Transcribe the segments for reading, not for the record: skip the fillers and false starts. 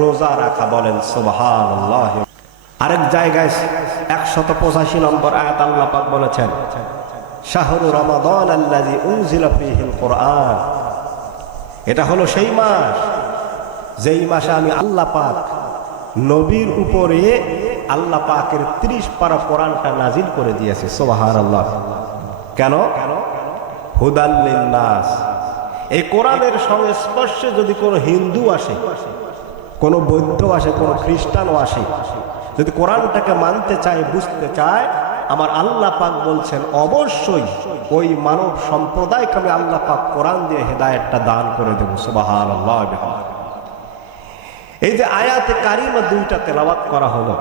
রোজা রাখা। বলেন সুবহানাল্লাহ। আরেক জায়গায় 185 নম্বর আয়াত আল্লাহ পাক বলেছেন, শাহরু রমাদান আল্লাযী উনজিলা ফীহিল কুরআন। এটা হলো সেই মাস যেই মাসে আমি আল্লাহ পাক নবীর উপরে আল্লাহ পাকের 30 পারা কোরআনটা নাজিল করে দিয়েছে। সুবহানাল্লাহ। কেন? হুদাল লিন্নাস। এই কোরআনের সংস্পর্শে যদি কোনো হিন্দু আসে, কোনো বৌদ্ধ আসে, কোনো খ্রিস্টানও আসে, যদি কোরআনটাকে মানতে চায়, বুঝতে চায়, আমার আল্লাহ পাক বলছেন অবশ্যই ওই মানব সম্প্রদায়কে আমি আল্লাহ পাক কোরআন দিয়ে হেদায়েতটা দান করে দেব। সুবহানাল্লাহ। এই যে আয়াতে কারিমা দুইটা তেলাওয়াত করা হলো,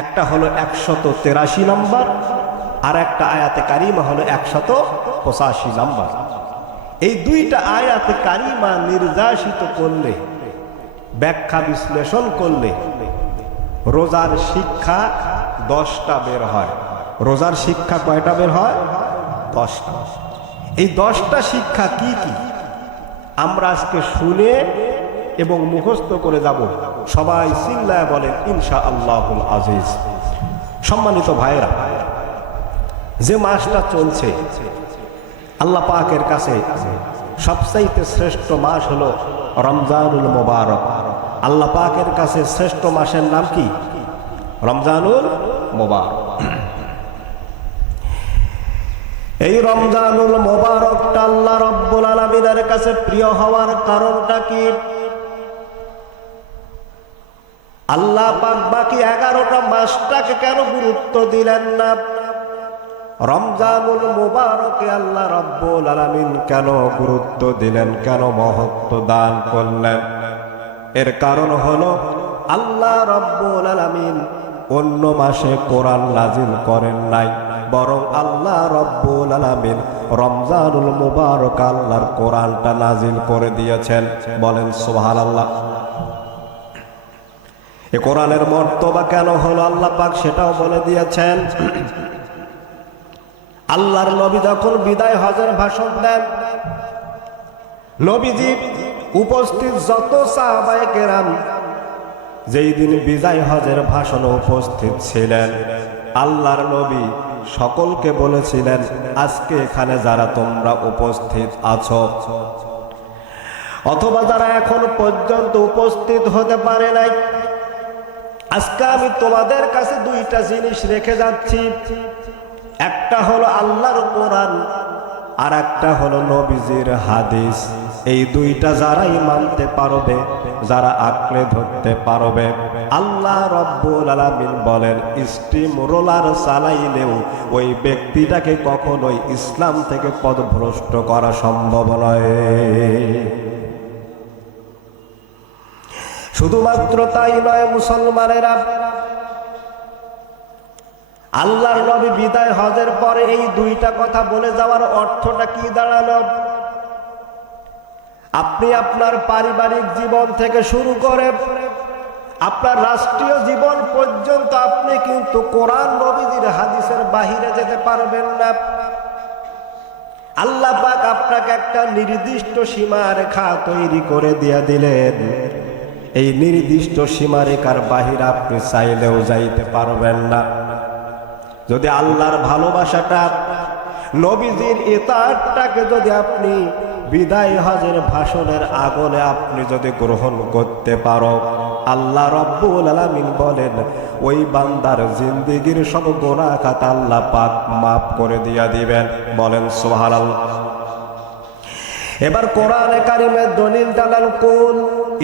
একটা হলো 183 নম্বর, আর একটা আয়াতে কারিমা হলো 185 নম্বর। এই দুইটা আয়াতে কারিমা নির্যাসিত করলে, ব্যাখ্যা বিশ্লেষণ করলে রোজার শিক্ষা 10টা বের হয়। রোজার শিক্ষা কয়টা বের হয়? 10টা। এই 10টা শিক্ষা কি কি আমরা আজকে শুনে এবং মুখস্থ করে যাব। সবাই চিল্লায় বলেন ইনশাআল্লাহুল আজিজ। সম্মানিত ভাইরা, যে মাসটা চলছে আল্লাহ পাকের কাছে সবচাইতে শ্রেষ্ঠ মাস হলো রমজানুল মুবারক। আল্লাহ পাকের কাছে শ্রেষ্ঠ মাসের নাম কি? রমজানুল মুবারক। এই রমজানুল মুবারকটা আল্লাহ রাব্বুল আলামিনের কাছে প্রিয় হওয়ার কারণটা কি? আল্লাহ পাক বাকি 11টা মাসটাকে কেন গুরুত্ব দিলেন না? রমজানুল মুবারকে আল্লাহ রাব্বুল আলামিন কেন গুরুত্ব দিলেন, কেন মহত্ব দান করলেন? এর কারণ হলো আল্লাহ রাব্বুল আলামিন অন্য মাসে কোরআন নাজিল করেন নাই, বরং আল্লাহ রাব্বুল আলামিন রমজানুল মুবারক আল্লাহর কোরআনটা নাজিল করে দিয়েছেন। বলেন সুবহানাল্লাহ। এই কোরআনের মর্তবা কেন হলো আল্লাহ পাক সেটাও বলে দিয়েছেন। আল্লাহর নবী যখন বিদায় হজের ভাষণ দেন, নবীজি উপস্থিত যত সাহাবায়ে কেরাম যেই দিন বিদায় হজের ভাষণে উপস্থিত ছিলেন, আল্লাহর নবী সকলকে বলেছিলেন, আজকে এখানে যারা তোমরা উপস্থিত আছো অথবা যারা এখন পর্যন্ত উপস্থিত হতে পারে নাই, আজকে আমি তোমাদের কাছে দুইটা জিনিস রেখে যাচ্ছি। একটা হলো আল্লাহর কোরআন, আর একটা হলো নবীজির হাদিস। এই দুইটা যারাই মানতে পারবে, যারা আঁকড়ে ধরতে পারবে, আল্লাহ রাব্বুল আলামিন বলেন স্টিম রোলার চালাইলেও ওই ব্যক্তিটাকে কখনোই ইসলাম থেকে পথভ্রষ্ট করা সম্ভব নয়। শুধুমাত্র তাই নয় মুসলমানেরা, আল্লাহর নবী বিদায় হজের পরে এই দুইটা কথা বলে যাওয়ার অর্থটা কি দাঁড়ালো? আপনি আপনার পারিবারিক জীবন থেকে শুরু করে আপনার রাষ্ট্রীয় জীবন পর্যন্ত আপনি কিন্তু কোরআন নবীজির হাদিসের বাহিরে যেতে পারবেন না। আল্লাহ পাক আপনাকে একটা নির্দিষ্ট সীমারেখা তৈরি করে দিয়ে দিলেন। এই নির্দিষ্ট সীমারেখার বাহিরে আপনি চাইলেও যাইতে পারবেন না। যদি আল্লাহর ভালোবাসাটা, নবীজির ইতাআতটাকে যদি আপনি বিদায় হজের ভাষণের আগলে আপনি যদি গ্রহণ করতে পারো, আল্লাহ রাব্বুল আলামিন বলেন ওই বান্দার জিন্দেগীর সব গুনাহ খাতা আল্লাহ পাক মাফ করে দিয়া দিবেন। বলেন সুবহানাল্লাহ। এবার কোরআনে কারিমের দলিল দালাল কুল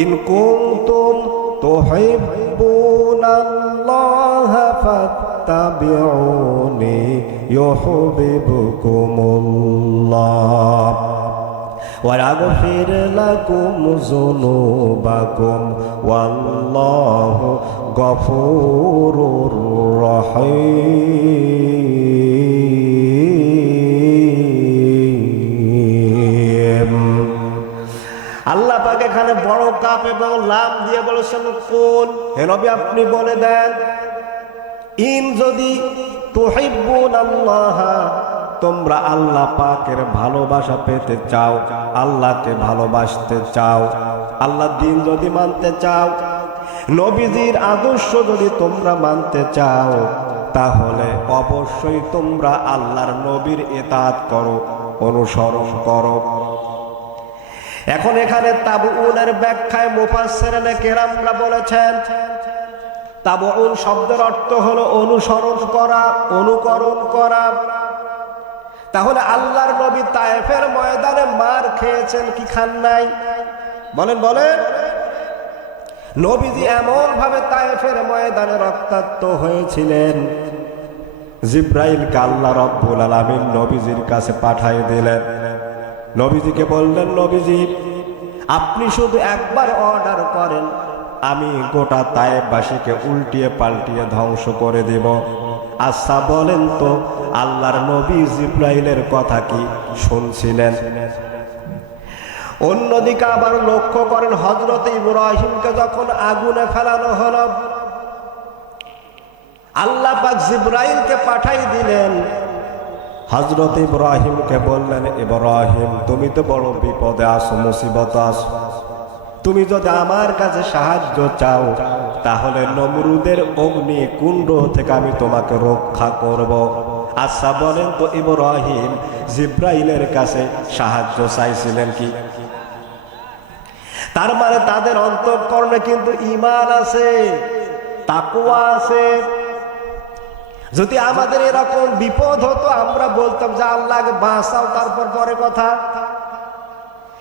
ইন কুনতুম তুহিব্বুনাল্লাহা ফাত্তাবিউনি ইউহিব্বুকুমুল্লাহ ওয়া ইয়াগফির লাকুম যুনুবাকুম ওয়াল্লাহু গফুরুর রহিম। আল্লাহ পাক এখানে বড় কাপ এবং লাম দিয়ে বলেছেন কুল, হে নবী আপনি বলে দেন, ইন যদি তুহিব্বুনাল্লাহ, তোমরা আল্লাহ পাকের ভালোবাসা পেতে চাও, আল্লাহকে ভালোবাসতে চাও, আল্লাহর দিন যদি মানতে চাও, নবীজির আদর্শ যদি তোমরা মানতে চাও, তাহলে অবশ্যই তোমরা আল্লাহর নবীর ইতাআত করো, অনুসরণ করো। এখন এখানে তাবউনের ব্যাখ্যায় মুফাসসিরিনে কেরামরা বলেছেন, তাবউন শব্দের অর্থ হলো অনুসরণ করা, অনুকরণ করা। তাহলে আল্লাহর নবী তায়েফের ময়দানে মার খেয়েছেন কি খান নাই? বলেন বলেন। নবীজি এমন ভাবে তায়েফের ময়দানে রক্তাক্ত হয়েছিলেন, জিব্রাইলকে আল্লাহ রাব্বুল আলামিন নবীজির কাছে পাঠিয়ে দিলেন। নবীজিকে বললেন, নবীজি আপনি শুধু একবার অর্ডার করেন, আমি গোটা তায়েফবাসীকে উল্টিয়ে পাল্টিয়ে ধ্বংস করে দেব। আচ্ছা বলেন তো, আল্লাহর নবী জিব্রাইলের কথা কি শুনছিলেন? অন্যদিকে আবার লক্ষ্য করেন, হযরত ইব্রাহিমকে যখন আগুনে ফেলানো হলো, আল্লাহ পাক জিব্রাইলকে পাঠিয়ে দিলেন। হযরত ইব্রাহিমকে বললেন, ইব্রাহিম তুমি তো বড় বিপদে আছো, মুসিবতে আছো, তুমি যদি আমার কাছে সাহায্য চাও, তাহলে নমরুদের অগ্নি কুণ্ড থেকে আমি তোমাকে রক্ষা করব। আচ্ছা বলেন তো, ইব্রাহিম জিব্রাইলের কাছে সাহায্য চাইছিলেন কি? তার মানে তাদের অন্তঃকরণে কিন্তু ঈমান আছে, তাকওয়া আছে। যদি আমাদের এরকম বিপদ হতো, আমরা বলতাম যে আল্লাহকে বাঁচাও, তারপর পরে কথা।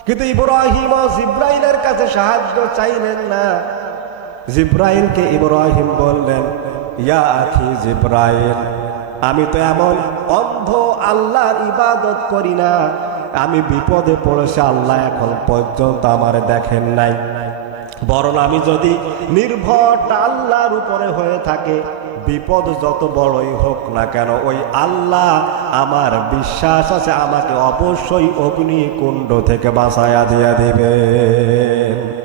কিন্তু ইব্রাহিম ও জিব্রাইলের কাছে সাহায্য চাইলেন না। জিব্রাইলকে ইব্রাহিম বললেন, ইয়া আখি জিব্রাইল, আমি তো এমন অন্ধ, আল্লাহর ইবাদত করি না, আমি বিপদে পড়েছি, আল্লাহ এখন পর্যন্ত আমারে দেখেন নাই। বরং আমি যদি নির্ভরটা আল্লাহর উপরে হয়ে থাকে, বিপদ যত বড়ই হোক না কেন, ওই আল্লাহ, আমার বিশ্বাস আছে, আমাকে অবশ্যই অগ্নিকুণ্ড থেকে বাঁচায়া দিয়ে দিবেন।